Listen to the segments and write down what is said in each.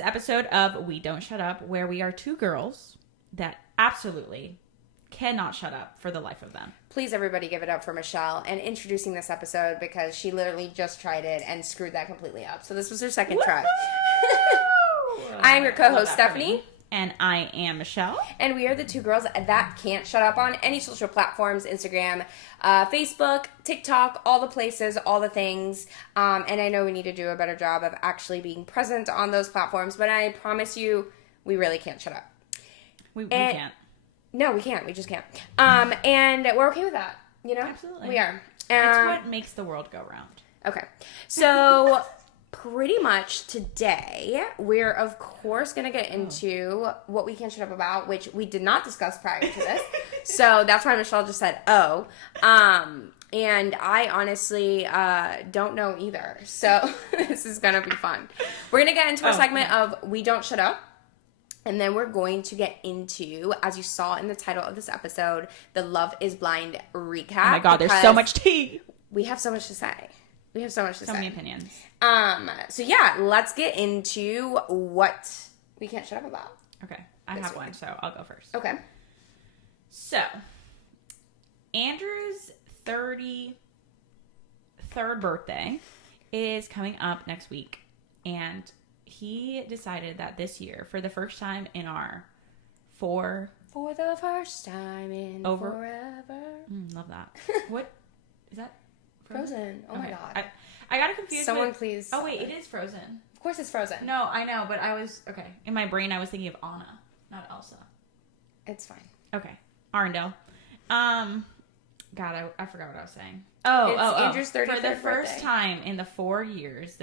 this episode of We Don't Shut Up, where we are two girls that absolutely cannot shut up for the life of them. Please, everybody, give it up for Michelle and introducing this episode because she literally just tried it and screwed that completely up. So this was her second try. I am your co-host, Stephanie. And I am Michelle. And we are the two girls that can't shut up on any social platforms, Instagram, Facebook, TikTok, all the places, all the things. And I know we need to do a better job of actually being present on those platforms, but I promise you, we really can't shut up. We can't. No, we can't. We just can't. And we're okay with that, you know? Absolutely. We are. It's what makes the world go round. Okay. So... pretty much today, we're of course going to get into what we can't shut up about, which we did not discuss prior to this. So that's why Michelle just said, oh. And I honestly don't know either. So this is going to be fun. We're going to get into a segment of We Don't Shut Up. And then we're going to get into, as you saw in the title of this episode, the Love is Blind recap. Oh my God, there's so much tea. We have so much to say. We have so much to say. So many opinions. So yeah, let's get into what we can't shut up about. Okay. I have one, so I'll go first. Okay. So, Andrew's 33rd birthday is coming up next week. And he decided that this year, for the first time in our For the first time in forever. Love that. What? Is that? Frozen. Oh my God. I got it confused. Someone please. Oh wait, it is Frozen. Of course it's Frozen. No, I know, but I was okay. In my brain, I was thinking of Anna, not Elsa. It's fine. Okay, Arendelle. God, I forgot what I was saying. Andrew's 33rd For the first birthday. time in the 4 years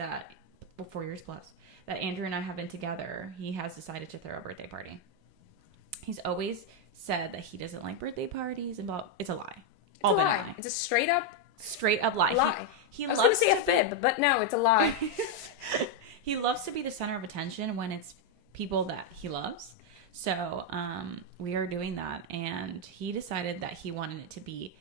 4 years plus that Andrew and I have been together, he has decided to throw a birthday party. He's always said that he doesn't like birthday parties and blah. It's a lie. It's a lie. It's a straight up lie. He I was going to say a fib, but no, it's a lie. He loves to be the center of attention when it's people that he loves. So we are doing that, and he decided that he wanted it to be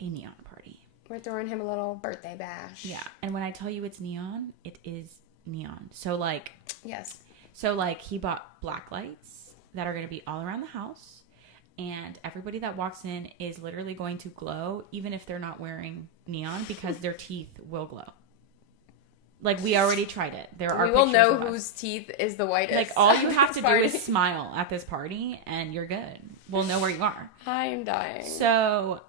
a neon party. We're throwing him a little birthday bash. Yeah, and when I tell you it's neon, it is neon. So like, yes. So like, he bought black lights that are going to be all around the house, and everybody that walks in is literally going to glow, even if they're not wearing neon, because their teeth will glow. Like, we already tried it. We will know whose teeth is the whitest. Like, all you have to do is smile at this party, and you're good. We'll know where you are. I am dying. So,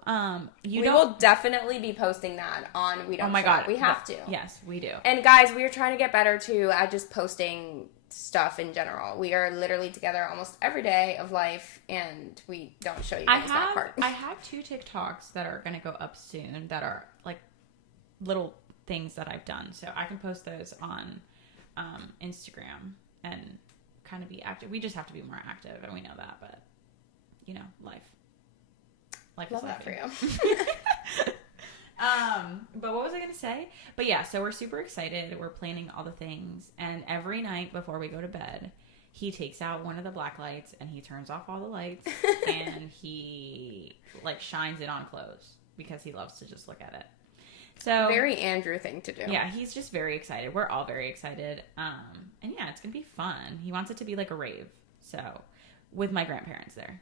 we will definitely be posting that on We Don't. Oh my God, we have to. Yes, we do. And guys, we are trying to get better too at just posting stuff in general. We are literally together almost every day of life, and we don't show you guys that part. I have 2 TikToks that are going to go up soon that are like little things that I've done, so I can post those on Instagram and kind of be active. We just have to be more active, and we know that, but you know, life Love is that for you. But what was I gonna say? But yeah, so we're super excited. We're planning all the things, and every night before we go to bed, he takes out one of the black lights and he turns off all the lights and he like shines it on clothes because he loves to just look at it. So very Andrew thing to do. Yeah, he's just very excited. We're all very excited. And yeah, it's gonna be fun. He wants it to be like a rave. So with my grandparents there.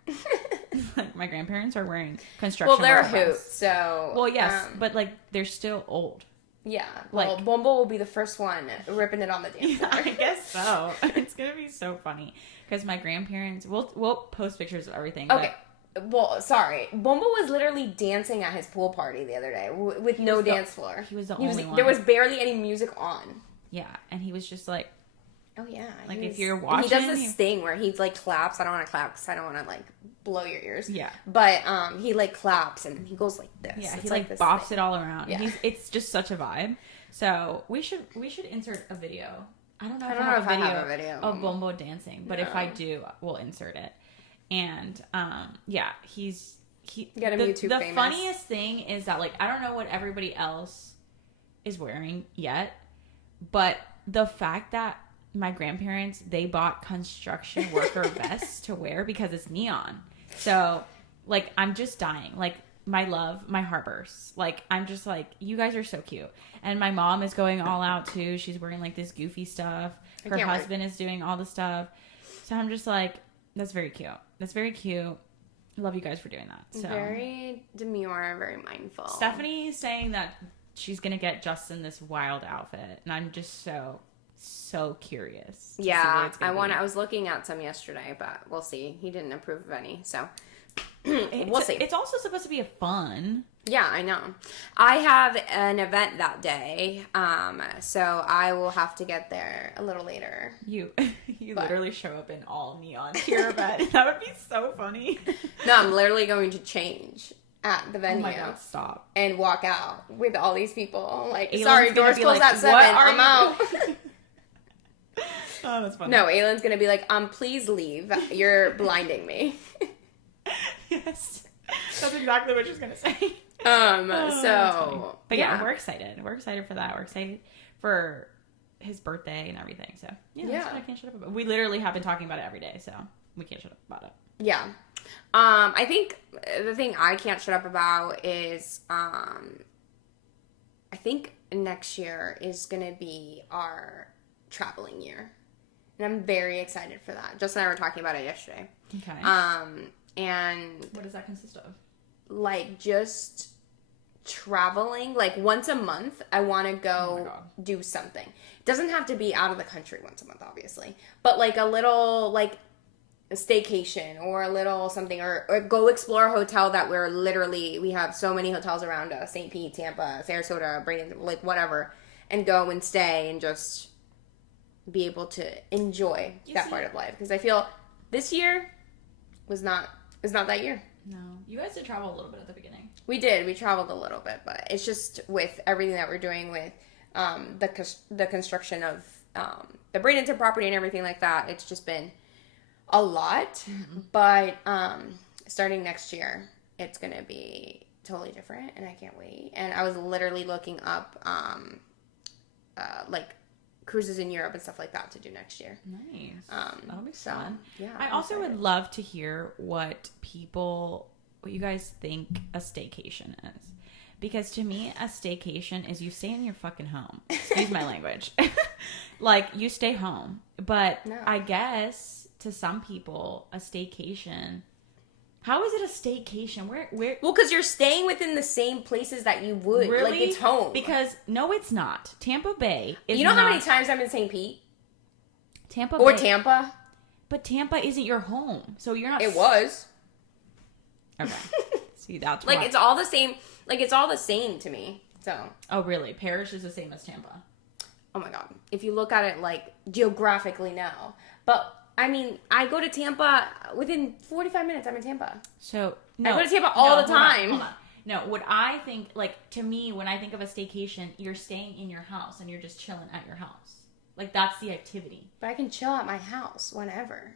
Like, my grandparents are wearing construction. Well, they're a hoot, so. Well, yes, but like they're still old. Yeah. Well, like, Bumble will be the first one ripping it on the dance floor. Yeah, I guess so. It's gonna be so funny because my grandparents. We'll post pictures of everything. Okay. Well, sorry. Bumble was literally dancing at his pool party the other day with no dance floor. He was the only one. There was barely any music on. Yeah, and he was just like, oh yeah. Like, if you're watching, he does this thing where he like claps. I don't want to clap because I don't want to like blow your ears. Yeah. But he like claps and he goes like this. Yeah, it's he like bops it all around. Yeah. It's just such a vibe. So we should insert a video. I don't know if I have a video of Bumbo dancing, but if I do, we'll insert it. And yeah, he got him YouTube the famous. Funniest thing is that like I don't know what everybody else is wearing yet, but the fact that my grandparents, they bought construction worker vests to wear because it's neon. So like I'm just dying. Like my love, my heart bursts. Like, I'm just like, you guys are so cute. And my mom is going all out too. She's wearing like this goofy stuff. Her husband is doing all the stuff. So I'm just like, that's very cute. That's very cute. I love you guys for doing that. So very demure, very mindful. Stephanie is saying that she's going to get Justin this wild outfit. And I'm just so curious. Yeah, I was looking at some yesterday, but we'll see. He didn't approve of any, so we'll see. It's also supposed to be a fun. Yeah, I know. I have an event that day, so I will have to get there a little later. You literally show up in all neon to your event. That would be so funny. No, I'm literally going to change at the venue. Oh my God, stop. And walk out with all these people. Like, Aylin's sorry, doors close at 7. I'm out. Oh, that's funny. No, Aylin's going to be like, please leave. You're blinding me. Yes. That's exactly what she's going to say. But yeah, we're excited. We're excited for that. We're excited for his birthday and everything. So, that's what I can't shut up about. We literally have been talking about it every day, so we can't shut up about it. Yeah. I think the thing I can't shut up about is, I think next year is going to be our traveling year. And I'm very excited for that. Justin and I were talking about it yesterday. Okay. And what does that consist of? Like, just traveling. Like, once a month, I want to go do something. It doesn't have to be out of the country once a month, obviously. But, like, a little, like, a staycation or a little something. Or go explore a hotel that we have so many hotels around us. St. Pete, Tampa, Sarasota, Bradenton, like, whatever. And go and stay and just be able to enjoy that part of life. Because I feel this year was not that year. No. You guys did travel a little bit at the beginning. We did. We traveled a little bit, but it's just with everything that we're doing with the construction of the Bradenton property and everything like that. It's just been a lot. Mm-hmm. But starting next year, it's going to be totally different, and I can't wait. And I was literally looking up like cruises in Europe and stuff like that to do next year. Nice. That'll be fun. Yeah. I also would love to hear what you guys think a staycation is. Because to me, a staycation is you stay in your fucking home. Excuse my language. Like, you stay home. But no. I guess to some people, a staycation... How is it a staycation? Where? Well, because you're staying within the same places that you would. Really? Like, it's home. Because, no, it's not. Tampa Bay is You know how many times I'm in St. Pete? Tampa or Bay. Tampa? But Tampa isn't your home. So you're not... It was. Okay. See, that's like, it's all the same. Like, it's all the same to me. So. Oh, really? Parish is the same as Tampa? Oh, my God. If you look at it, like, geographically, no. But... I mean, I go to Tampa within 45 minutes. I'm in Tampa. So, no. I go to Tampa all the time. Hold on. No, what I think, like, to me, when I think of a staycation, you're staying in your house and you're just chilling at your house. Like, that's the activity. But I can chill at my house whenever.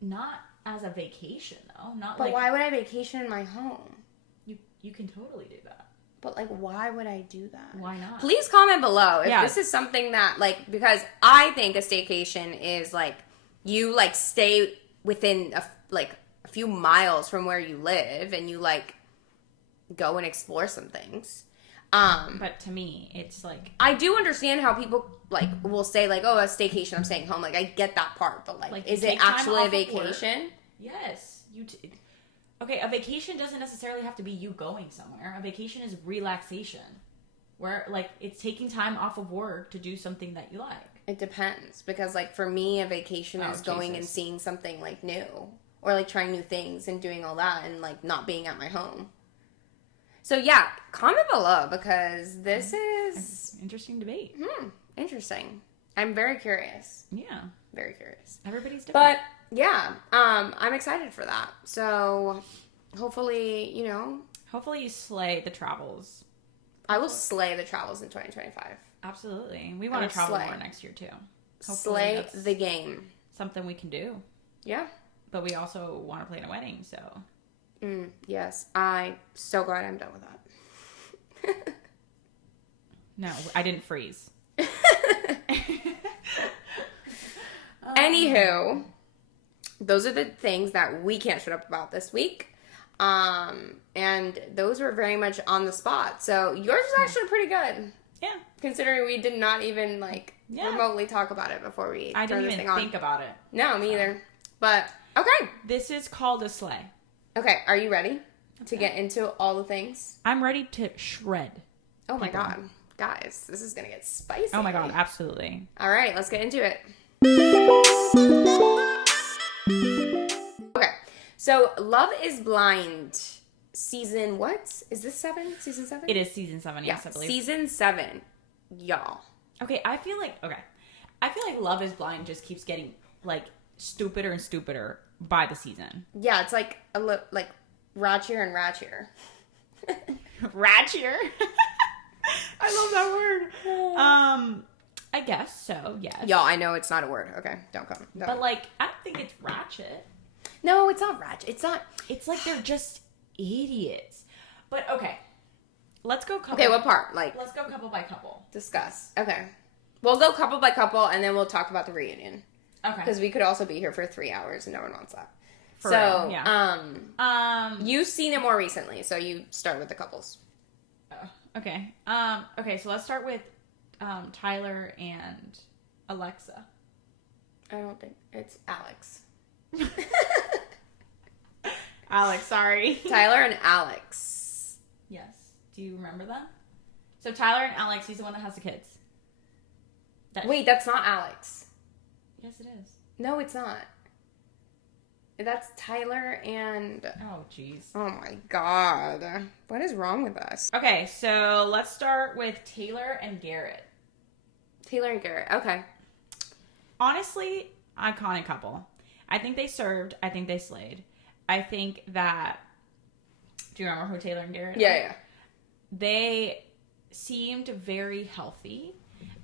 Not as a vacation, though. But why would I vacation in my home? You can totally do that. But, like, why would I do that? Why not? Please comment below if this is something that, like, because I think a staycation is, like, you, like, stay within, a few miles from where you live, and you, like, go and explore some things. But to me, it's, like... I do understand how people, like, will say, like, oh, a staycation, I'm staying home. Like, I get that part, but, like is it actually a vacation? Yes. Okay, a vacation doesn't necessarily have to be you going somewhere. A vacation is relaxation. Where, like, it's taking time off of work to do something that you like. It depends. Because, like, for me, a vacation is going and seeing something, like, new. Or, like, trying new things and doing all that and, like, not being at my home. So, yeah, comment below because this is... Interesting debate. Interesting. I'm very curious. Yeah. Very curious. Everybody's different. But, yeah, I'm excited for that. So, hopefully, you know... Hopefully you slay the travels. I will slay the travels in 2025. Absolutely. We want to travel more next year, too. Hopefully slay the game. Something we can do. Yeah. But we also want to plan a wedding, so... Yes. I'm so glad I'm done with that. No, I didn't freeze. Anywho, those are the things that we can't shut up about this week. And those were very much on the spot. So yours is actually pretty good. Yeah. Considering we did not even, remotely talk about it before we I turned didn't this even thing on. think about it. No, me either. But, okay. This is called a sleigh. Okay, are you ready to get into all the things? I'm ready to shred. Oh my God. Guys, this is going to get spicy. Oh my God, absolutely. All right, let's get into it. Okay, so Love is Blind season what? Is this 7? Season 7? It is season 7, yes, I believe. Season 7, y'all. Okay, I feel like Love is Blind just keeps getting, stupider and stupider by the season. Yeah, it's like ratchier and ratchier. Ratchier? I love that word. I guess so, yes. Y'all, I know it's not a word. Okay, don't come. Don't. But, I don't think it's ratchet. No, it's not ratchet. It's not. It's like they're just idiots. But, okay. Let's go couple. Okay, what part? Let's go couple by couple. Discuss. Okay. We'll go couple by couple, and then we'll talk about the reunion. Okay. Because we could also be here for 3 hours, and no one wants that. For real, yeah. You've seen it more recently, so you start with the couples. Okay. Okay, so let's start with Tyler and Alexa. I don't think it's Alex. Alex, sorry. Tyler and Alex. Yes. Do you remember that? So Tyler and Alex, he's the one that has the kids. Wait, that's not Alex. Yes, it is. No, it's not. That's Tyler and... Oh, jeez. Oh, my God. What is wrong with us? Okay, so let's start with Taylor and Garrett. Taylor and Garrett. Okay. Honestly, iconic couple. I think they served. I think they slayed. I think that... Do you remember who Taylor and Garrett are? Yeah. They seemed very healthy.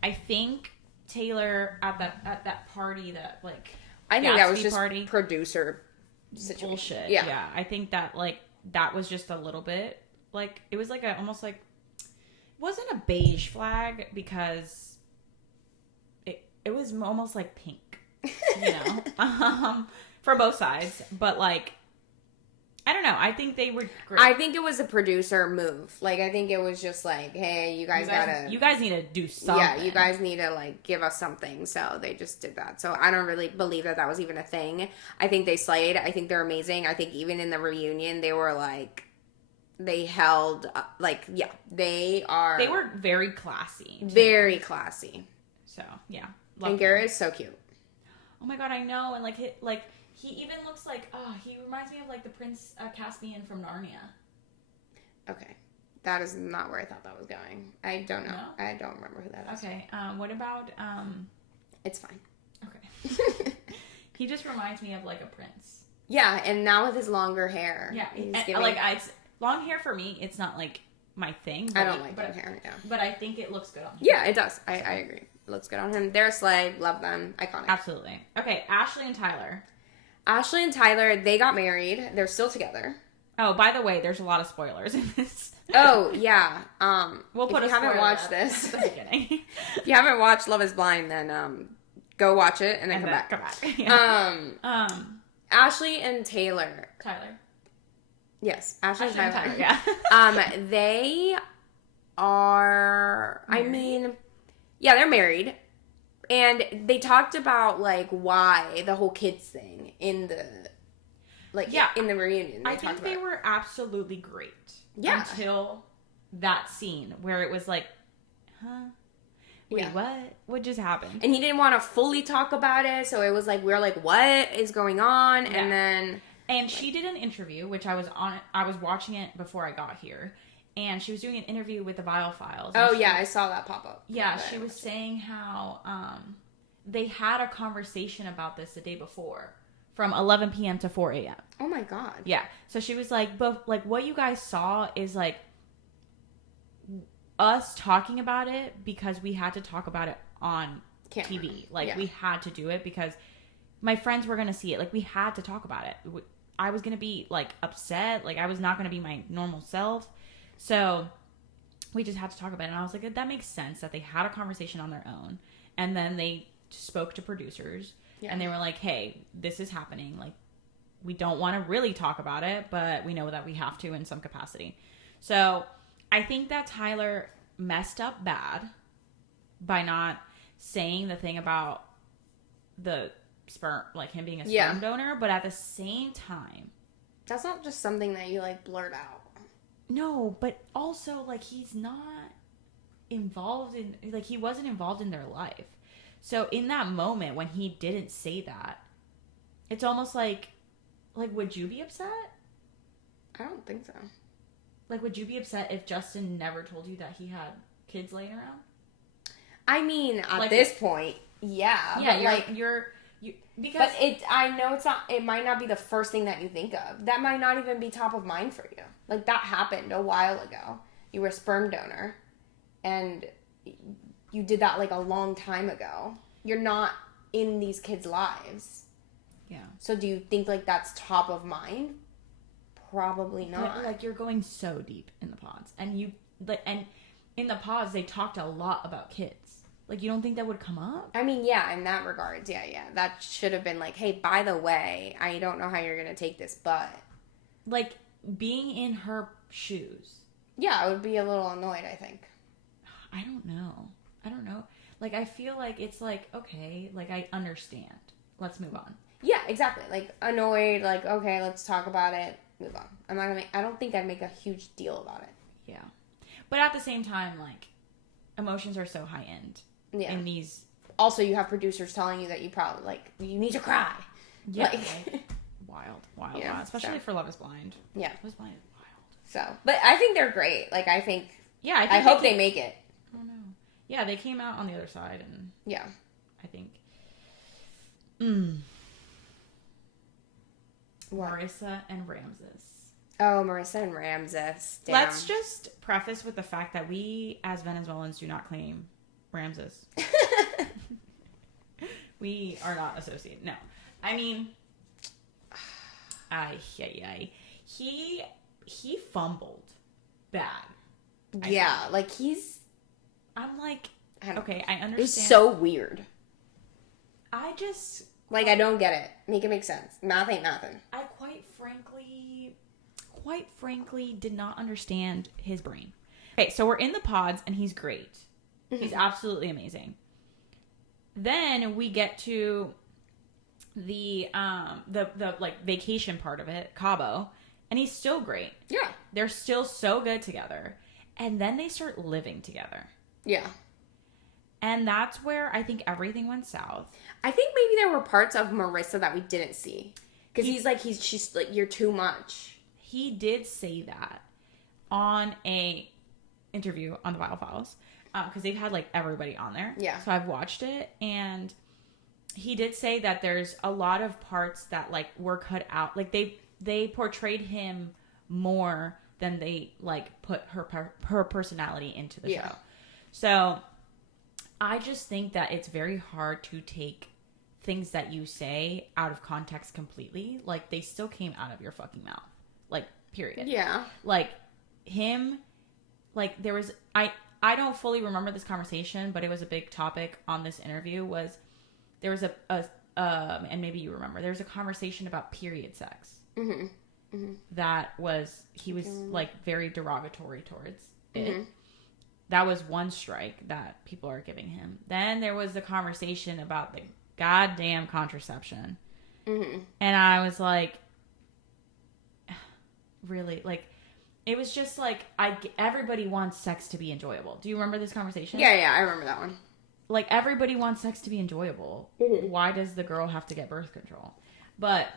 I think Taylor at that party that I think Gatsby that was just party, producer situation. bullshit. Yeah. I think that that was just a little bit it was almost wasn't a beige flag because it was almost pink, for both sides, but I don't know. I think they were great. I think it was a producer move. I think it was just hey, you guys need to do something. Yeah, you guys need to, give us something. So they just did that. So I don't really believe that was even a thing. I think they slayed. I think they're amazing. I think even in the reunion, they were, they held, they are... They were very classy. Too. Very classy. So, yeah. And Garrett is so cute. Oh my God, I know. And, he even looks he reminds me of the Prince Caspian from Narnia. Okay. That is not where I thought that was going. I don't know. No? I don't remember who that is. Okay. What about It's fine. Okay. He just reminds me of a prince. Yeah, and now with his longer hair. Yeah. It's long hair for me, it's not my thing. I don't like long hair, yeah. But I think it looks good on him. Yeah, it does. I agree. It looks good on him. They're a slay. Love them. Iconic. Absolutely. Okay, Ashley and Tyler. Ashley and Tyler, they got married. They're still together. Oh, by the way, there's a lot of spoilers in this. Oh, yeah. We'll put if you haven't watched this, at the beginning. If you haven't watched Love is Blind, then go watch it and then come back. Come back. Yeah. Ashley and Taylor. Tyler. Yes, Ashley and Tyler. Yeah. They are, married? I mean, yeah, they're married. And they talked about, why the whole kids thing in the, in the reunion. I think they were absolutely great. Yeah. Until that scene where it was huh? Wait, what? What just happened? And he didn't want to fully talk about it, so it was we were what is going on? Yeah. And then... And she did an interview, which I was watching it before I got here. And she was doing an interview with the Vial Files. Oh, yeah, I saw that pop up. Yeah, she was saying how they had a conversation about this the day before from 11 p.m. to 4 a.m. Oh, my God. Yeah. So she was but what you guys saw is, us talking about it because we had to talk about it on TV. We had to do it because my friends were going to see it. We had to talk about it. I was going to be, upset. I was not going to be my normal self. So we just had to talk about it. And I was like, that makes sense that they had a conversation on their own. And then they spoke to producers. Yeah. And they were like, hey, this is happening. we don't want to really talk about it, but we know that we have to in some capacity. So I think that Tyler messed up bad by not saying the thing about the sperm, like him being a sperm donor, but at the same time, that's not just something that you like blurt out. No, but also like he's not involved in, like he wasn't involved in their life. So in that moment when he didn't say that, it's almost like would you be upset? I don't think so. Like, would you be upset if Justin never told you that he had kids laying around? I mean, at like, this point, yeah. Yeah, but you're because... But I know it's not, it might not be the first thing that you think of. That might not even be top of mind for you. Like, that happened a while ago. You were a sperm donor, and you did that, like, a long time ago. You're not in these kids' lives. Yeah. So do you think, like, that's top of mind? Probably not. But, like, you're going so deep in the pods. And in the pods, they talked a lot about kids. Like, you don't think that would come up? I mean, yeah, in that regards, yeah. That should have been like, hey, by the way, I don't know how you're going to take this, but... Like, being in her shoes. Yeah, I would be a little annoyed, I think. I don't know. Like, I feel like it's like, okay, like, I understand. Let's move on. Yeah, exactly. Like, annoyed, like, okay, let's talk about it, move on. I don't think I'd make a huge deal about it. Yeah. But at the same time, like, emotions are so high end. Yeah. In these... Also, you have producers telling you that you probably, like, you need to cry. Yeah. Like, wild. Yeah, especially for Love is Blind. Yeah. Love is Blind is wild. So, but I think they're great. Like, I think... Yeah, I hope they make it. I don't know. Yeah, they came out on the other side, and... Yeah. I think... What? Marissa and Ramses. Oh, Marissa and Ramses. Damn. Let's just preface with the fact that we, as Venezuelans, do not claim Ramses. We are not associated. No. I mean... He fumbled bad. Yeah, like he's... I'm like... Okay, I understand. It's so weird. I just... Like, I don't get it. Make it make sense. Math ain't nothing. I quite frankly did not understand his brain. Okay, so we're in the pods, and he's great. He's absolutely amazing. Then we get to the like vacation part of it, Cabo, and he's still great. Yeah. They're still so good together. And then they start living together. Yeah. And that's where I think everything went south. I think maybe there were parts of Marissa that we didn't see. Because she's like, you're too much. He did say that on a interview on the Vital Files. Because they've had, like, everybody on there. Yeah. So I've watched it. And he did say that there's a lot of parts that, like, were cut out. Like, they portrayed him more than they, like, put her personality into the show. So I just think that it's very hard to take things that you say out of context completely. Like, they still came out of your fucking mouth. Like, period. Yeah. Like, him, like, there was... I don't fully remember this conversation, but it was a big topic on this interview. Was there was and maybe you remember, there was a conversation about period sex. Mm-hmm. Mm-hmm. That was, he was like very derogatory towards it. That was one strike that people are giving him. Then there was the conversation about the goddamn contraception. Mm-hmm. And I was like, really? Like, it was just like, everybody wants sex to be enjoyable. Do you remember this conversation? Yeah, I remember that one. Like, everybody wants sex to be enjoyable. Mm-hmm. Why does the girl have to get birth control? But,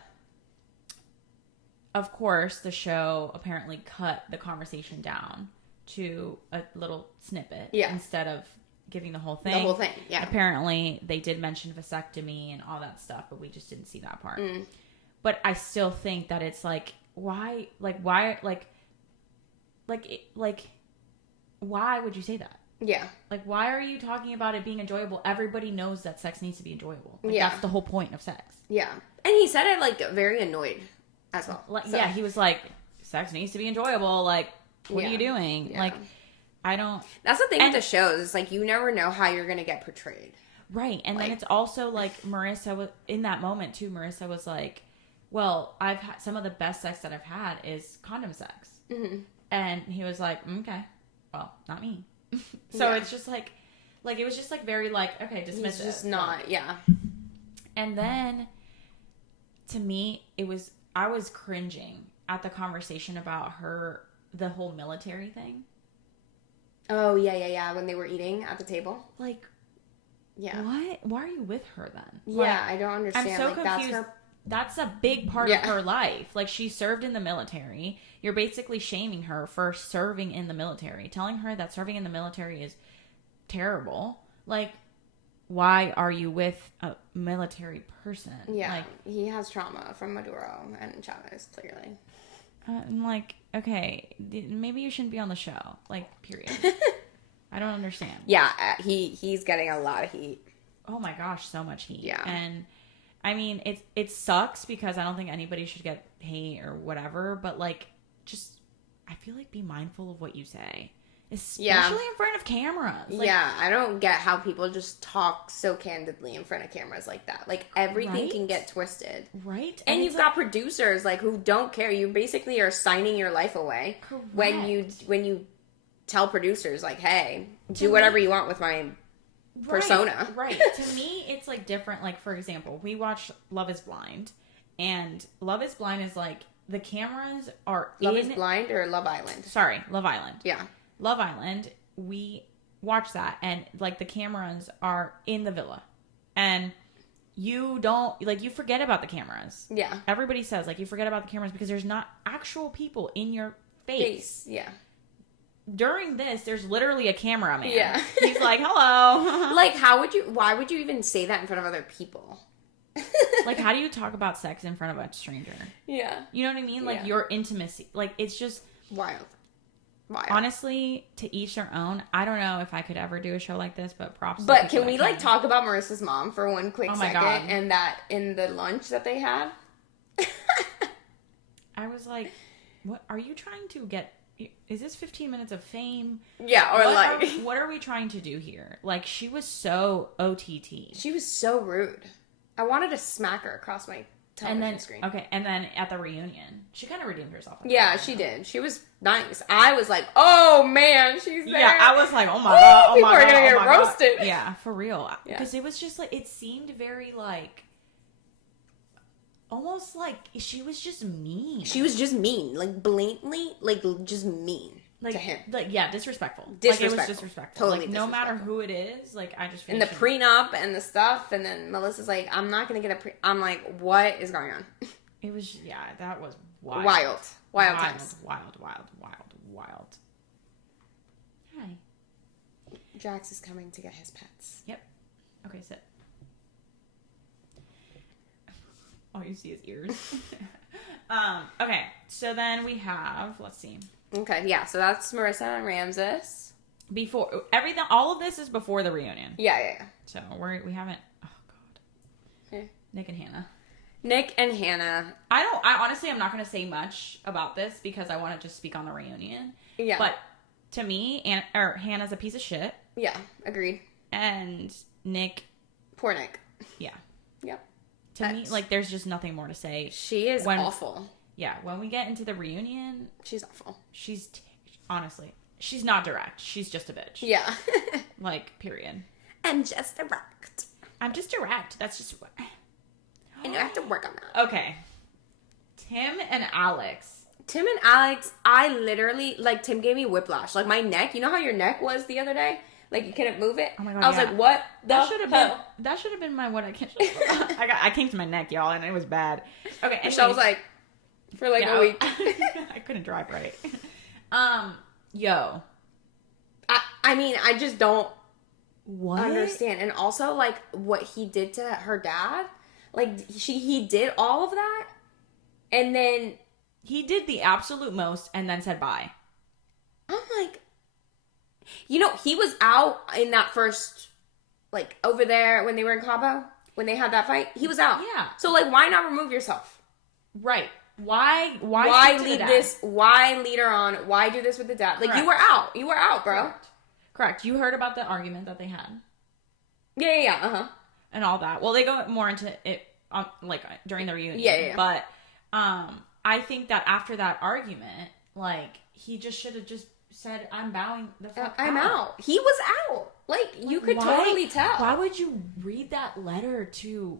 of course, the show apparently cut the conversation down to a little snippet. Yeah. Instead of giving the whole thing. The whole thing, yeah. Apparently, they did mention vasectomy and all that stuff, but we just didn't see that part. But I still think that it's like, why would you say that? Yeah. Like, why are you talking about it being enjoyable? Everybody knows that sex needs to be enjoyable. Like, that's the whole point of sex. Yeah. And he said it, like, very annoyed as well. Like, so. Yeah, he was like, sex needs to be enjoyable. Like, what are you doing? Yeah. Like, I don't... That's the thing with the shows. It's like, you never know how you're going to get portrayed. Right. And then it's also, like, Marissa was... In that moment, too, Marissa was like, well, I've had some of the best sex that I've had is condom sex. Mm-hmm. And he was like, okay, well, not me. So it's just like it was just like very like, okay, dismissive. He's just not, yeah. And then to me, I was cringing at the conversation about the whole military thing. Oh, yeah. When they were eating at the table. Like, yeah. What? Why are you with her then? Yeah, like, I don't understand. I'm so like, confused. That's a big part of her life. Like, she served in the military. You're basically shaming her for serving in the military. Telling her that serving in the military is terrible. Like, why are you with a military person? Yeah, like, he has trauma from Maduro and Chavez, clearly. I'm like, okay, maybe you shouldn't be on the show. Like, period. I don't understand. Yeah, he's getting a lot of heat. Oh my gosh, so much heat. Yeah. And I mean, it sucks because I don't think anybody should get hate or whatever, but like, just, I feel like be mindful of what you say. Especially in front of cameras. Like, yeah, I don't get how people just talk so candidly in front of cameras like that. Like, everything can get twisted. Right? And you've got producers, like, who don't care. You basically are signing your life away. Correct. When you tell producers, like, hey, do whatever you want with my persona. Right. To me, it's like different. Like, for example, we watched Love is Blind, and Love is Blind is like, the cameras are Love is Blind or Love Island? Sorry, Love Island. Yeah. Love Island, we watch that, and like the cameras are in the villa, and you don't, like, you forget about the cameras. Yeah. Everybody says, like, you forget about the cameras because there's not actual people in your face. Yeah. During this, there's literally a cameraman. Yeah. He's like, hello. Like, why would you even say that in front of other people? Like, how do you talk about sex in front of a stranger? Yeah. You know what I mean? Like, your intimacy. Like, it's just wild. Honestly, to each their own. I don't know if I could ever do a show like this, but props. But can we like talk about Marissa's mom for one quick second? God. And that in the lunch that they had? I was like, what are you trying to get? Is this 15 minutes of fame? Yeah, or what are we trying to do here? Like, she was so OTT. She was so rude. I wanted to smack her across my television screen. Okay, and then at the reunion, she kind of redeemed herself. Yeah, she did. She was nice. I was like, oh man, she's there. Yeah, I was like, oh my god, oh people my are god, gonna oh get my roasted. God. Yeah, for real. Because it was just like, it seemed very like, almost like she was just mean. She was just mean, like blatantly, like just mean. Like, to him. Like, yeah, disrespectful. Like, it was disrespectful. Totally like, no matter who it is, like, I just feel and the prenup and the stuff, and then Melissa's like, I'm not going to get I'm like, what is going on? It was, that was wild. Wild times. Wild. Hi. Jax is coming to get his pets. Yep. Okay, sit. All you see is ears. Okay, so then we have, let's see. Okay, yeah, so that's Marissa and Ramses. Before everything, all of this is before the reunion. Yeah. So we haven't. Oh god. Yeah. Nick and Hannah. I honestly, I'm not going to say much about this because I want to just speak on the reunion. Yeah. But to me, Hannah's a piece of shit. Yeah, agreed. And Nick. Poor Nick. Yeah. Yep. To me, like, there's just nothing more to say. She is awful. Yeah, when we get into the reunion... She's awful. Honestly, she's not direct. She's just a bitch. Yeah. Like, period. I'm just direct. That's just what... And you have to work on that. Okay. Tim and Alex, I literally... Like, Tim gave me whiplash. Like, my neck... You know how your neck was the other day? Like, you couldn't move it? Oh my god, I was like, what that should have been my what I can't... I kinked my neck, y'all, and it was bad. Okay, and I was like... For like a week. I couldn't drive right. Yo. I mean, I just don't understand. And also, like, what he did to her dad. Like, he did all of that. And then... He did the absolute most and then said bye. I'm like... You know, he was out in that first... Like, over there when they were in Cabo. When they had that fight. He was out. Yeah. So, like, why not remove yourself? Right. Why lead this? Why lead her on? Why do this with the dad? Like, Correct. You were out, bro. Correct. You heard about the argument that they had. Yeah. And all that. Well, they go more into it, like, during the reunion. Yeah. But I think that after that argument, like, he just should have just said, I'm bowing the fuck I'm out. He was out. Like, you could totally tell. Why would you read that letter to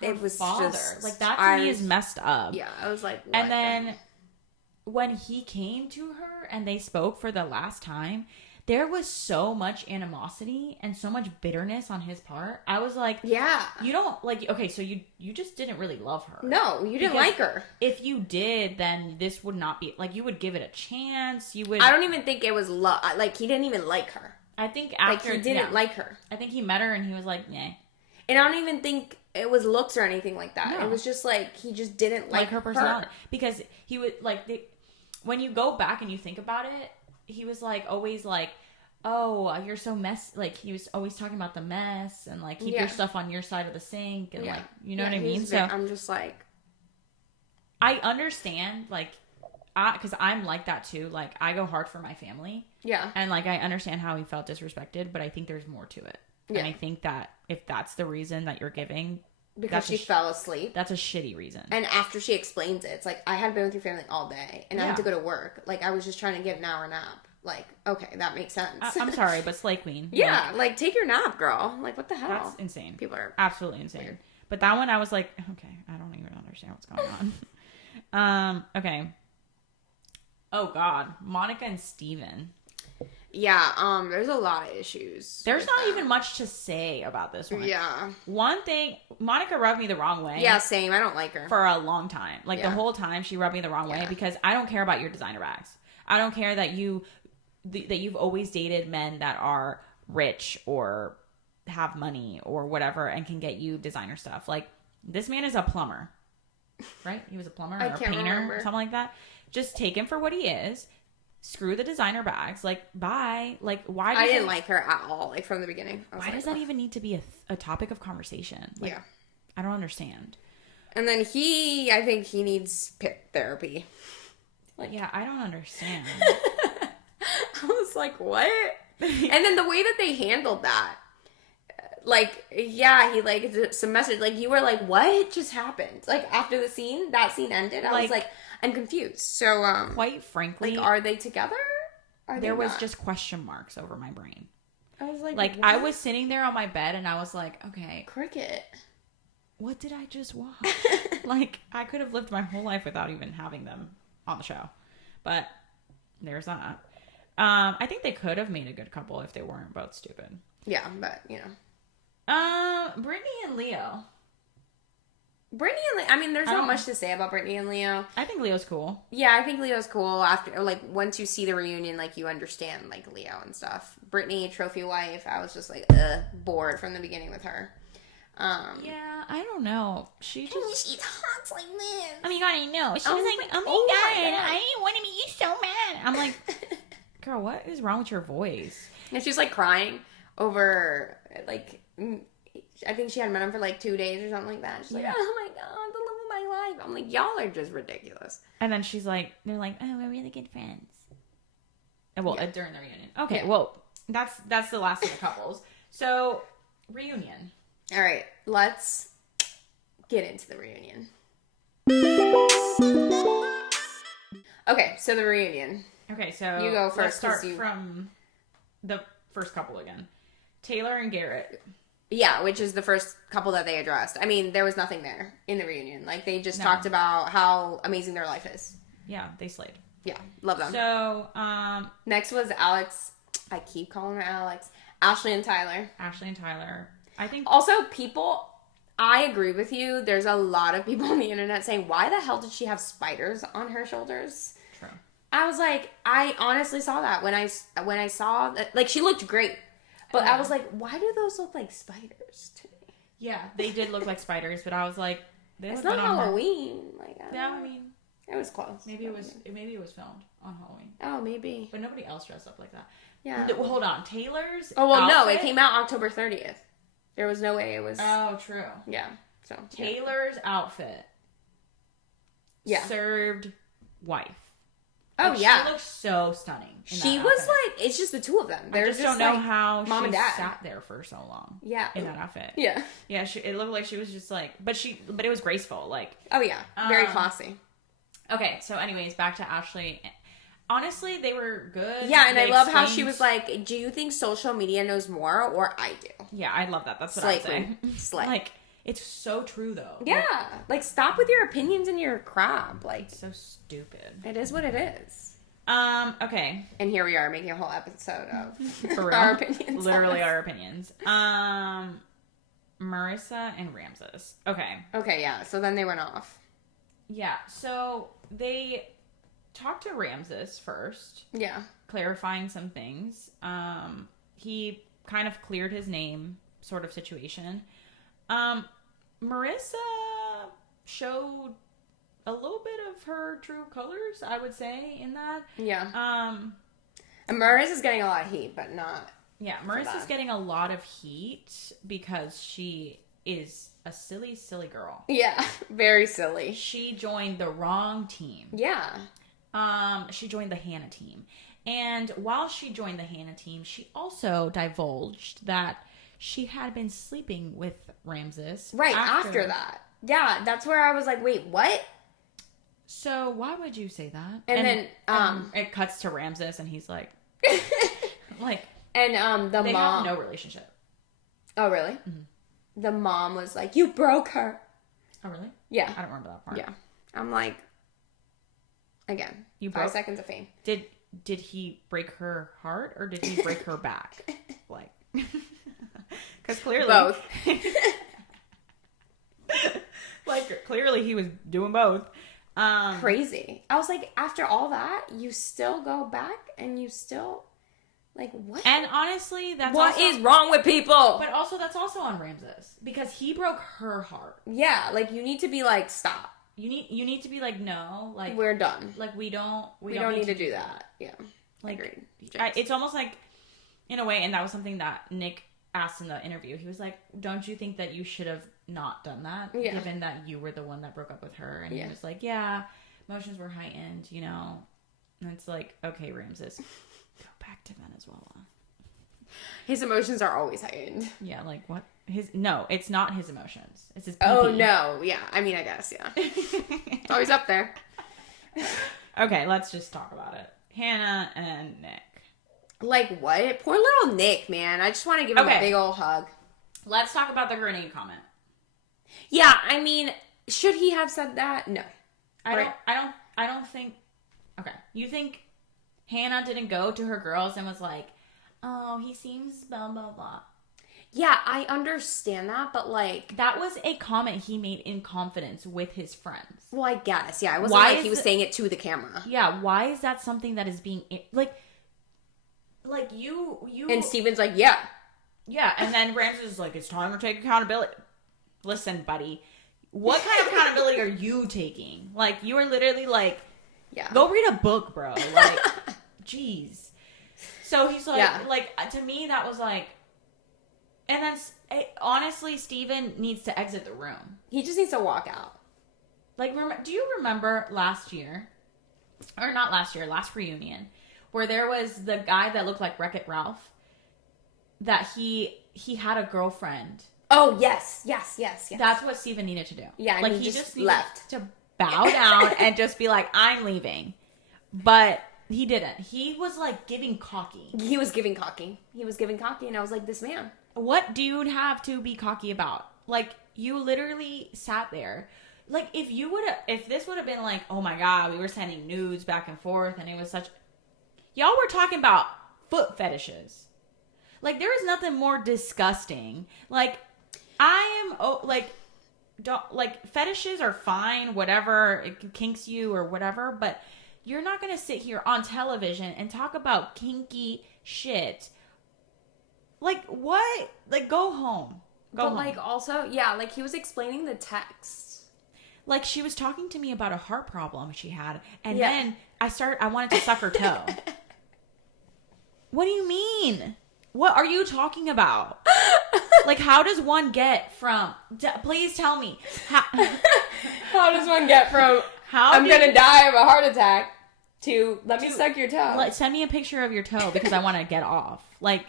her father? Like, that to me is messed up. Yeah, I was like, what? And then when he came to her and they spoke for the last time, there was so much animosity and so much bitterness on his part. I was like, yeah. You don't, like, okay, so you just didn't really love her. No, you didn't like her. If you did, then this would not be, like, you would give it a chance. You would. I don't even think it was love. Like, he didn't even like her. I think after. Like, he didn't like her. I think he met her and he was like, nah. And I don't even think it was looks or anything like that. No. It was just like, he just didn't like her personality. Because he would, like, when you go back and you think about it, he was, like, always, like, oh, you're so messy. Like, he was always talking about the mess and, like, keep your stuff on your side of the sink. And, like, you know what I mean? So I'm just like. I understand, like, because I'm like that, too. Like, I go hard for my family. Yeah. And, like, I understand how he felt disrespected, but I think there's more to it. Yeah. And I think that if that's the reason that you're giving. Because she fell asleep. That's a shitty reason. And after she explains it, it's like, I had been with your family all day, and I had to go to work. Like, I was just trying to get an hour nap. Like, okay, that makes sense. I'm sorry, but Slay Queen. Yeah, like, take your nap, girl. Like, what the hell? That's insane. People are absolutely insane. Weird. But that one, I was like, okay, I don't even understand what's going on. Okay. Oh, God. Monica and Steven. Yeah, there's a lot of issues. There's not even much to say about this one. Yeah. One thing, Monica rubbed me the wrong way. Yeah, same. I don't like her. For a long time. Like, the whole time, she rubbed me the wrong way because I don't care about your designer bags. I don't care that you've always dated men that are rich or have money or whatever and can get you designer stuff. Like, this man is a plumber. Right? He was a plumber or a painter or something like that. Just take him for what he is. Screw the designer bags. Like, bye. Like, why? I didn't like her at all. Like, from the beginning. Why does that even need to be a topic of conversation? Like, I don't understand. And then I think he needs pit therapy. Like, yeah, I don't understand. I was like, what? And then the way that they handled that, like, yeah, he, like, some message, like, you were like, what just happened? Like, after that scene ended, I was like, I'm confused. So, quite frankly, like, are they together? There was just question marks over my brain. I was like, what? I was sitting there on my bed and I was like, okay. Cricket. What did I just watch? Like, I could have lived my whole life without even having them on the show. But there's that. I think they could have made a good couple if they weren't both stupid. Yeah, but, you know. Brittany and Leo. I mean, there's not much to say about Brittany and Leo. I think Leo's cool. Yeah, I think Leo's cool. After, like, once you see the reunion, like, you understand, like, Leo and stuff. Brittany, trophy wife, I was just, like, bored from the beginning with her. Yeah, I don't know. She talks like this. Oh my God, I know. She was like, oh my God, I didn't want to be so mad. I'm like, girl, what is wrong with your voice? And she's, like, crying over, like, I think she had met him for, like, 2 days or something like that. She's like, oh my God, the love of my life. I'm like, y'all are just ridiculous. And then she's like, they're like, oh, we're really good friends. Well, during the reunion. Okay, well, that's the last of the couples. So, reunion. All right, let's get into the reunion. Okay, so the reunion. Okay, so you go first. Let's start from the first couple again. Taylor and Garrett. Yeah, which is the first couple that they addressed. I mean, there was nothing there in the reunion. Like, they just talked about how amazing their life is. Yeah, they slayed. Yeah, love them. So, next was Alex. I keep calling her Alex. Ashley and Tyler. I think also I agree with you. There's a lot of people on the internet saying, why the hell did she have spiders on her shoulders? True. I was like, I honestly saw that when I saw that, like, she looked great. But I was like, why do those look like spiders to me? Yeah, they did look like spiders, but I was like, it's not Halloween. Like, I mean, it was close. Maybe it was filmed on Halloween. Oh, maybe. But nobody else dressed up like that. Yeah. Hold on, Taylor's. Oh well, no, it came out October 30th. There was no way it was. Oh, true. Yeah. So Taylor's outfit. Yeah. Served wife. Oh, like, yeah. She looked so stunning. She was like, it's just the two of them. I just don't know how mom she and dad sat there for so long. Yeah. In that outfit. Yeah. Yeah, it looked like she was just like, but it was graceful. Like. Oh, yeah. Very classy. Okay, so anyways, back to Ashley. Honestly, they were good. Yeah, and I love how she was like, do you think social media knows more or I do? Yeah, I love that. That's what I say. Slightly. Like, it's so true, though. Yeah. Like, stop with your opinions and your crap. Like, it's so stupid. It is what it is. Okay. And here we are making a whole episode of For real? our opinions. Literally our opinions. Marissa and Ramses. Okay. Okay, yeah. So then they went off. Yeah, so they talked to Ramses first. Yeah. Clarifying some things. He kind of cleared his name sort of situation. Marissa showed a little bit of her true colors, I would say, in that. Yeah. And Marissa's getting a lot of heat, but not. Yeah, Marissa's getting a lot of heat because she is a silly, silly girl. Yeah, very silly. She joined the wrong team. Yeah. She joined the Hannah team. And while she joined the Hannah team, she also divulged that she had been sleeping with Ramses. Right, after that. Yeah, that's where I was like, wait, what? So why would you say that? And then it cuts to Ramses and he's like like and the they mom have no relationship. Oh really? Mm-hmm. The mom was like, you broke her. Oh really? Yeah. I don't remember that part. Yeah. I'm like, again, you 5 seconds of fame. Did he break her heart or did he break her back? Like, because clearly both. Like clearly he was doing both. Crazy. I was like, after all that, you still go back and you still like what? And honestly, that's what also, is wrong with people? But also, that's also on Ramses because he broke her heart. Yeah, like you need to be like, stop. You need to be like, no, like we're done. Like we don't need to do that. Yeah, like agreed. It's almost like, in a way, and that was something that Nick asked in the interview. He was like, "Don't you think that you should have not done that, given that you were the one that broke up with her?" And he was like, "Yeah, emotions were heightened, you know." And it's like, okay, Ramses, go back to Venezuela. His emotions are always heightened. Yeah, like what? No, it's not his emotions. It's his. Oh no, yeah. I mean, I guess, yeah. It's always up there. Okay, let's just talk about it. Hannah and Nick. Like what? Poor little Nick, man. I just want to give him a big old hug. Let's talk about the grenade comment. Yeah, I mean, should he have said that? No. I don't think. Okay, you think Hannah didn't go to her girls and was like, "Oh, he seems blah blah blah." Yeah, I understand that, but like that was a comment he made in confidence with his friends. Well, I guess, yeah. It wasn't like he was saying it to the camera. Yeah, why is that something that is being like you and Steven's like, yeah, and then Ramses is like, it's time to take accountability. Listen, buddy, what kind of accountability are you taking? Like, you are literally like, go read a book, bro. Like, jeez. So he's like, like to me that was like. And then, honestly, Steven needs to exit the room. He just needs to walk out. Like, do you remember last year, or not last year, last reunion, where there was the guy that looked like Wreck-It Ralph, that he had a girlfriend. Oh, yes. That's what Steven needed to do. Yeah, and like he just needed left. to bow down and just be like, I'm leaving. But he didn't. He was, like, giving cocky. He was giving cocky, and I was like, this man. What do you have to be cocky about? Like, you literally sat there. Like, if this would have been like, oh my God, we were sending nudes back and forth and it was such... Y'all were talking about foot fetishes. Like, there is nothing more disgusting. Like, fetishes are fine, whatever, it kinks you or whatever, but you're not going to sit here on television and talk about kinky shit. Like, what? Like, go home. Go home. Like, also, yeah, like, he was explaining the text. Like, she was talking to me about a heart problem she had, and then I wanted to suck her toe. What do you mean? What are you talking about? Like, how does one get from... please tell me. How does one get from, I'm going to die of a heart attack, let me suck your toe. Send me a picture of your toe because I want to get off. Like,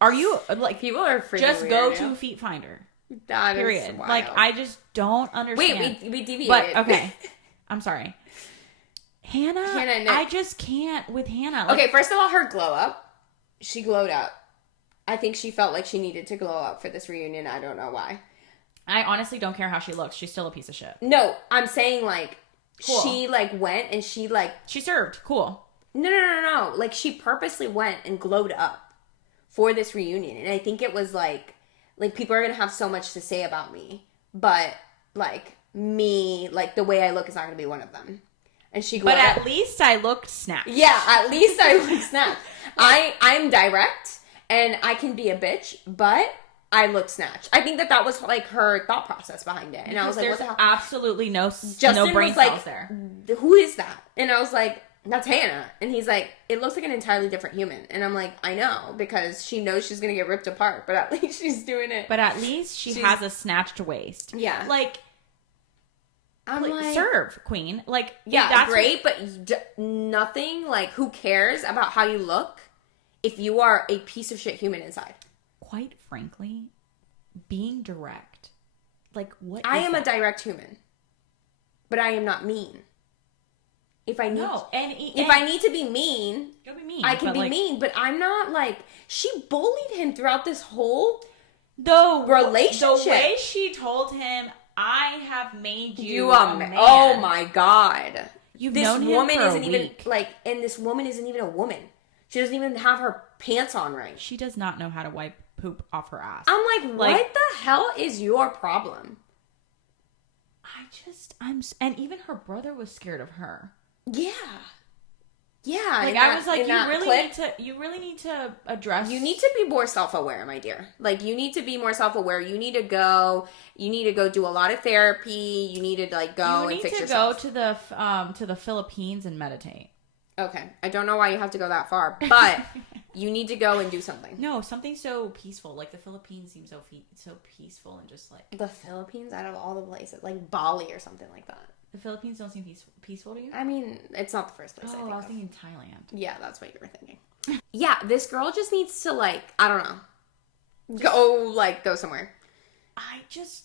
are you like people are freaking just weird, go yeah. to Feet Finder? That period. Is wild. Like, I just don't understand. Wait, we deviated. But okay, I'm sorry, Hannah. Nick. I just can't with Hannah. Like, okay, first of all, her glow up. She glowed up. I think she felt like she needed to glow up for this reunion. I don't know why. I honestly don't care how she looks. She's still a piece of shit. No, I'm saying like cool. She like went and she served. Cool. No. Like she purposely went and glowed up for this reunion, and I think it was like people are gonna have so much to say about me, but like me, like the way I look is not gonna be one of them. And she glowed but at up. least I looked snatched. Yeah, at least I look snatched. I'm direct and I can be a bitch, but I look snatched. I think that was like her thought process behind it, and because I was like, "There's "What the hell?" Absolutely no brain was like, cells there. Who is that? And I was like, "That's Hannah." And he's like, "It looks like an entirely different human." And I'm like, "I know, because she knows she's gonna get ripped apart, but at least she's doing it." But at least she has a snatched waist. Yeah, like. I'm like, serve, queen. Like, yeah, that's great, but nothing. Like, who cares about how you look if you are a piece of shit human inside? Quite frankly, being direct, like, what? I am a direct human, but I am not mean. If I need, if I need to be mean, you'll be mean. I can be mean, but I'm not like she bullied him throughout this whole relationship. The way she told him, "I have made you a man." Oh my god! You've known him for a week. And this woman isn't even a woman. She doesn't even have her pants on right. She does not know how to wipe poop off her ass. I'm like, what the hell is your problem? And even her brother was scared of her. Yeah. Like, I was like, you really need to address. You need to be more self-aware, my dear. Like, you need to be more self-aware. You need to go do a lot of therapy. You need to go and fix yourself. You need to go to the Philippines and meditate. Okay. I don't know why you have to go that far, but you need to go and do something. No, something so peaceful. Like, the Philippines seems so peaceful and just like... The Philippines out of all the places. Like Bali or something like that. The Philippines don't seem peaceful to you? I mean, it's not the first place I was thinking Thailand. Yeah, that's what you were thinking. Yeah, this girl just needs to, like, I don't know. Go somewhere.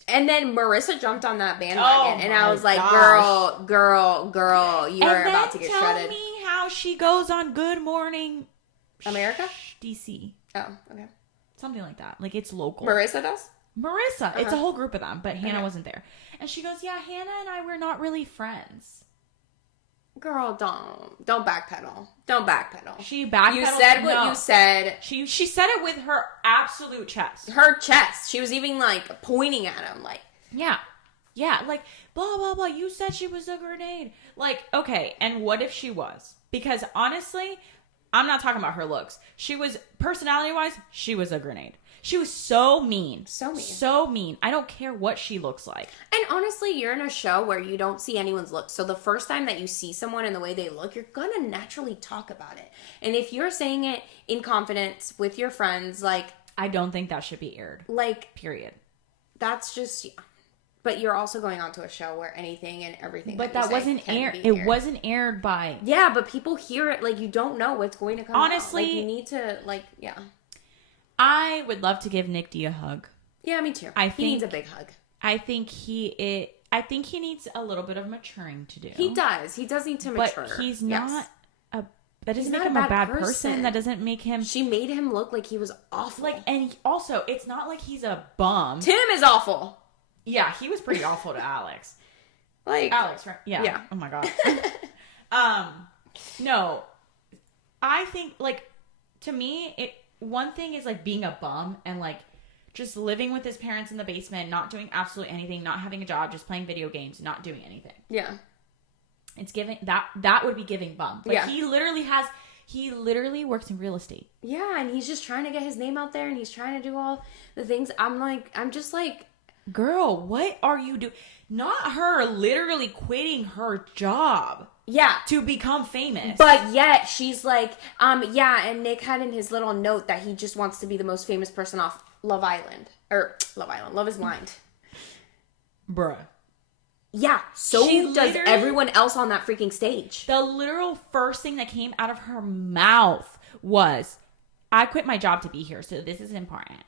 And then Marissa jumped on that bandwagon, and I was like, girl, you're about to get shredded. Tell me how she goes on Good Morning America? DC. Oh, okay. Something like that. Like, it's local. Marissa does? Marissa. Uh-huh. It's a whole group of them, but Hannah wasn't there. And she goes, yeah, Hannah and I were not really friends. Girl, don't backpedal. Don't backpedal. She backpedaled. You said what you said. She said it with her absolute chest. Her chest. She was even, like, pointing at him, like. Yeah. Yeah, like, blah, blah, blah. You said she was a grenade. Like, okay, and what if she was? Because, honestly, I'm not talking about her looks. She was, personality-wise, she was a grenade. She was so mean. So mean. I don't care what she looks like. And honestly, you're in a show where you don't see anyone's looks. So the first time that you see someone and the way they look, you're going to naturally talk about it. And if you're saying it in confidence with your friends, like... I don't think that should be aired. Like... Period. That's just... But you're also going on to a show where anything and everything. But that wasn't aired. It wasn't aired by... Yeah, but people hear it. Like, you don't know what's going to come Honestly... out. Like, you need to, like, yeah. I would love to give Nick D a hug. Yeah, me too. He needs a big hug. I think he needs a little bit of maturing to do. He does. He does need to mature. But he's not that doesn't make him a bad person. That doesn't make him... She made him look like he was awful. Like, and also, it's not like he's a bum. Tim is awful. Yeah, he was pretty awful to Alex. Like... Alex, right? Yeah. Oh my God. No. I think, like, to me, one thing is, like, being a bum and, like, just living with his parents in the basement, not doing absolutely anything, not having a job, just playing video games, not doing anything. Yeah. It's giving... That would be giving bum. Like, yeah. He literally works in real estate. Yeah, and he's just trying to get his name out there, and he's trying to do all the things. I'm just like... Girl, what are you doing? Not her literally quitting her job. Yeah. To become famous. But yet, she's like, yeah, and Nick had in his little note that he just wants to be the most famous person off Love Island. Or, Love Island. Love is Blind. Bruh. Yeah, so She does literally- everyone else on that freaking stage. The literal first thing that came out of her mouth was, I quit my job to be here, so this is important.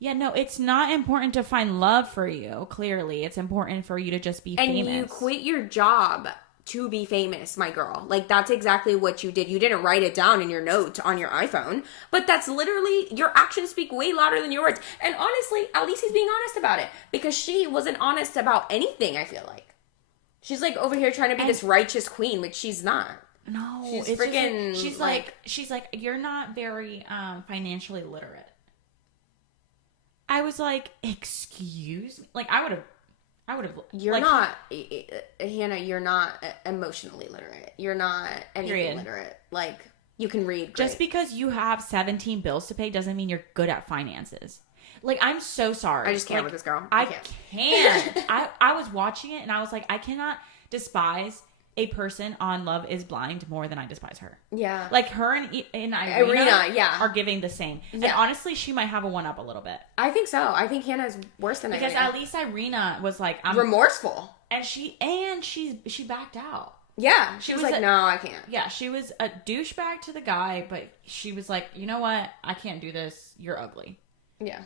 Yeah, no, it's not important to find love for you, clearly. It's important for you to just be famous. And you quit your job to be famous, my girl. Like, that's exactly what you did. You didn't write it down in your note on your iPhone, but that's literally, your actions speak way louder than your words. And honestly, at least he's being honest about it, because she wasn't honest about anything, I feel like. She's like over here trying to be this righteous queen, which she's not. No, she's it's freaking. Just she's like, you're not very financially literate. I was like, excuse me, like I would have. You're like, not, Hannah. You're not emotionally literate. You're not anything literate. Like, you can read. Great. Just because you have 17 bills to pay doesn't mean you're good at finances. Like, I'm so sorry. I just can't with this girl. I can't. I was watching it and I was like, I cannot despise a person on Love is Blind more than I despise her. Yeah. Like, her and Irina yeah. are giving the same. Yeah. And honestly, she might have a one-up a little bit. I think so. I think Hannah's worse than Because Irina. at least Irina was like... I'm remorseful. And she backed out. Yeah. She was like, no, I can't. Yeah, she was a douchebag to the guy, but she was like, you know what? I can't do this. You're ugly. Yeah.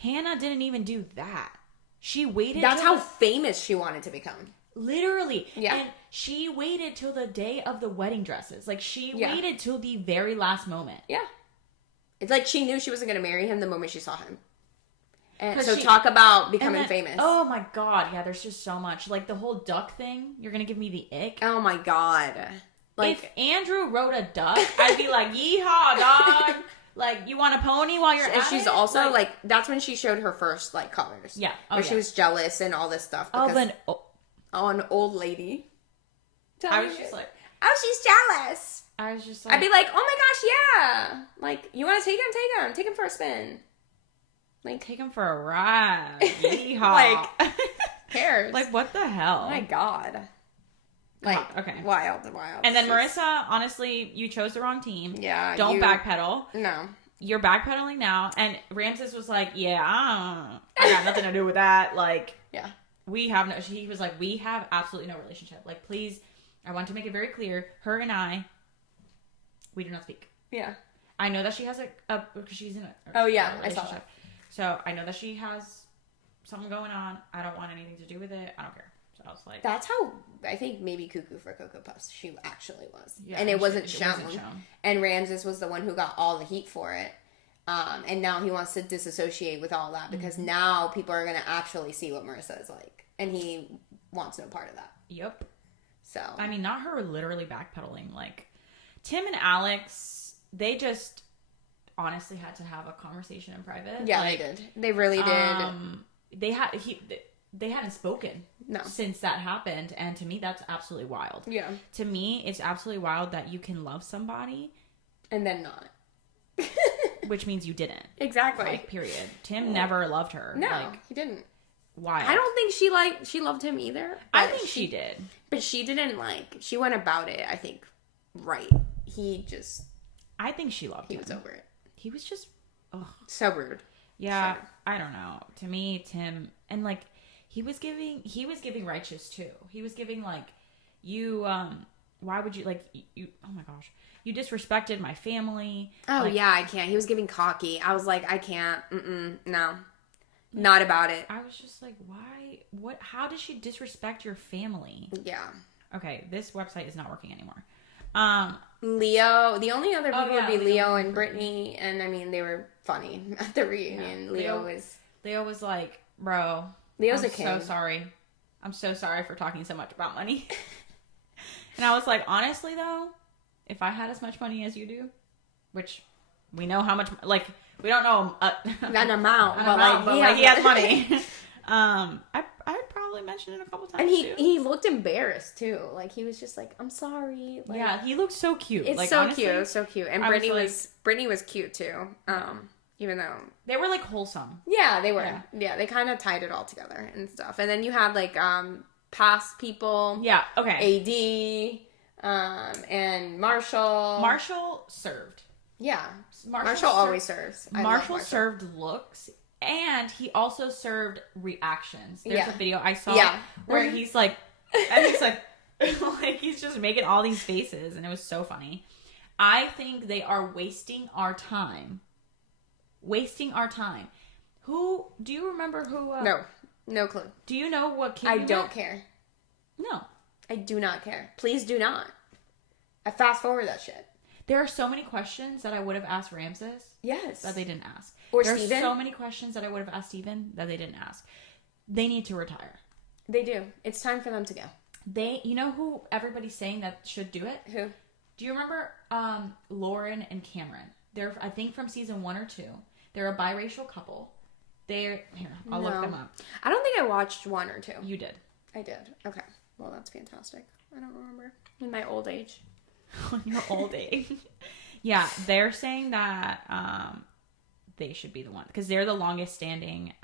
Hannah didn't even do that. She waited. That's how famous she wanted to become. Literally. Yeah. And she waited till the day of the wedding dresses. Like, she waited till the very last moment. Yeah. It's like she knew she wasn't going to marry him the moment she saw him. And so talk about becoming famous. Oh my God. Yeah, there's just so much. Like, the whole duck thing, you're going to give me the ick. Oh my God. Like, if Andrew wrote a duck, I'd be like, yeehaw, dog. Like, you want a pony while you're at it? And she's also, like, that's when she showed her first, like, colors. Yeah. Where she was jealous and all this stuff. Because, an old lady. I was just like... Oh, she's jealous. I was just like... I'd be like, oh my gosh, yeah. Like, you want to take him? Take him. Take him for a spin. Like, take him for a ride. Yeehaw. Like, cares? Like, what the hell? Oh my God. Like, okay. Wild. And then Marissa, honestly, you chose the wrong team. Yeah. Don't backpedal. No. You're backpedaling now. And Ramses was like, yeah, I got nothing to do with that. Like, yeah. He was like, we have absolutely no relationship. Like, please, I want to make it very clear. Her and I, we do not speak. Yeah. I know that she has because she's in a oh yeah, relationship. I saw that. So I know that she has something going on. I don't want anything to do with it. I don't care. So I was like, that's how I think maybe Cuckoo for Cocoa Puffs she actually was. Yeah, and it wasn't shown. shown. And Ramses was the one who got all the heat for it. And now he wants to disassociate with all that because now people are going to actually see what Marissa is like. And he wants no part of that. Yep. So. I mean, not her literally backpedaling. Like, Tim and Alex, they just honestly had to have a conversation in private. Yeah, like, they did. They really did. They hadn't spoken since that happened. And to me, that's absolutely wild. Yeah. To me, it's absolutely wild that you can love somebody. And then not. Which means you didn't. Exactly. Like, period. Tim never loved her. No, like, he didn't. Why? I don't think she loved him either. I think she did. But she didn't she went about it, I think, right. I think she loved him. He was over it. He was just, so rude. Yeah, so. I don't know. To me, Tim, and like, he was giving righteous too. He was giving like, you, why would you, like, you, oh my gosh, you disrespected my family. Oh like, yeah, I can't. He was giving cocky. I was like, I can't. No. Not about it. I was just like, why? How did she disrespect your family? Yeah. Okay, this website is not working anymore. Leo, the only other people would be Leo and Brittany, and I mean, they were funny at the reunion. Yeah. Leo was like, bro, Leo's a king. I'm so sorry. I'm so sorry for talking so much about money. And I was like, honestly though, if I had as much money as you do, which we know how much, like, we don't know an amount, but he has money. I'd probably mention it a couple times. And he looked embarrassed too. Like, he was just like, I'm sorry. Like, yeah, he looked so cute. It's like, so honestly, cute, so cute. And Brittany was cute too. Even though they were like wholesome. Yeah, they were. Yeah, they kind of tied it all together and stuff. And then you had like past people. Yeah. Okay. AD, and Marshall. Marshall served. Yeah. Marshall always serves. Marshall served looks And he also served reactions. There's Yeah. a video I saw Yeah. where he's like, and he's like, like he's just making all these faces, and it was so funny. I think they are wasting our time. Wasting our time. Who, do you remember who? No clue. Do you know what kid I don't care. No. I do not care. Please do not. I fast forward that shit. There are so many questions that I would have asked Ramses. Yes. That they didn't ask. Or There's Steven. so many questions that I would have asked Steven that they didn't ask. They need to retire. They do. It's time for them to go. You know who everybody's saying that should do it? Who? Do you remember Lauren and Cameron? They're, I think, from season 1 or 2. They're a biracial couple. Here, I'll look them up. I don't think I watched 1 or 2. You did. I did. Okay. Well, that's fantastic. I don't remember. In my old age. On your old age. Yeah, they're saying that they should be the one. Because they're the longest standing.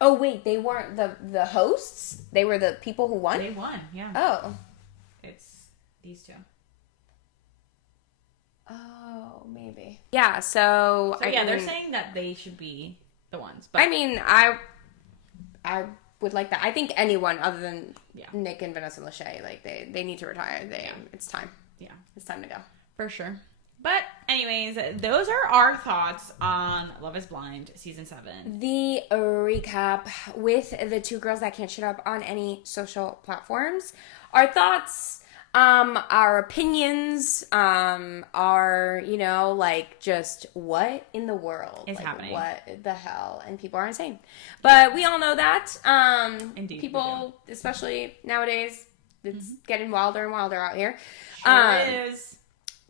Oh, wait. They weren't the hosts? They were the people who won? They won, yeah. Oh. It's these two. Oh, maybe. Yeah, so yeah, they're saying that they should be the ones. But I mean, I would like that. I think anyone other than Nick and Vanessa Lachey, like they need to retire. It's time. Yeah, it's time to go for sure. But anyways, those are our thoughts on Love Is Blind season 7. The recap with the 2 girls that can't shut up on any social platforms. Our thoughts. Our opinions, are, like, just what in the world is happening? What the hell? And people are insane. But we all know that. Indeed. People, especially nowadays, it's getting wilder and wilder out here. Sure is.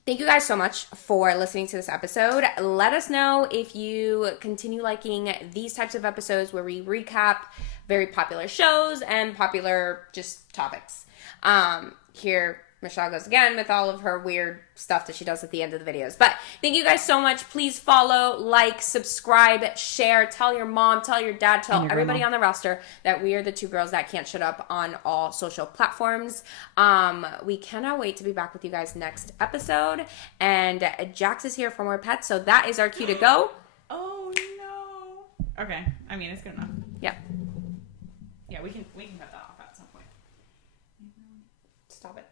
Thank you guys so much for listening to this episode. Let us know if you continue liking these types of episodes where we recap very popular shows and popular just topics. Here Michelle goes again with all of her weird stuff that she does at the end of the videos. But thank you guys so much. Please follow, like, subscribe, share, tell your mom, tell your dad, tell everybody on the roster that we are the 2 girls that can't shut up on all social platforms. We cannot wait to be back with you guys next episode. And Jax is here for more pets, so that is our cue to go. Oh no. Okay. I mean, it's good enough. Yeah. Yeah, we can cut that off at some point. Stop it.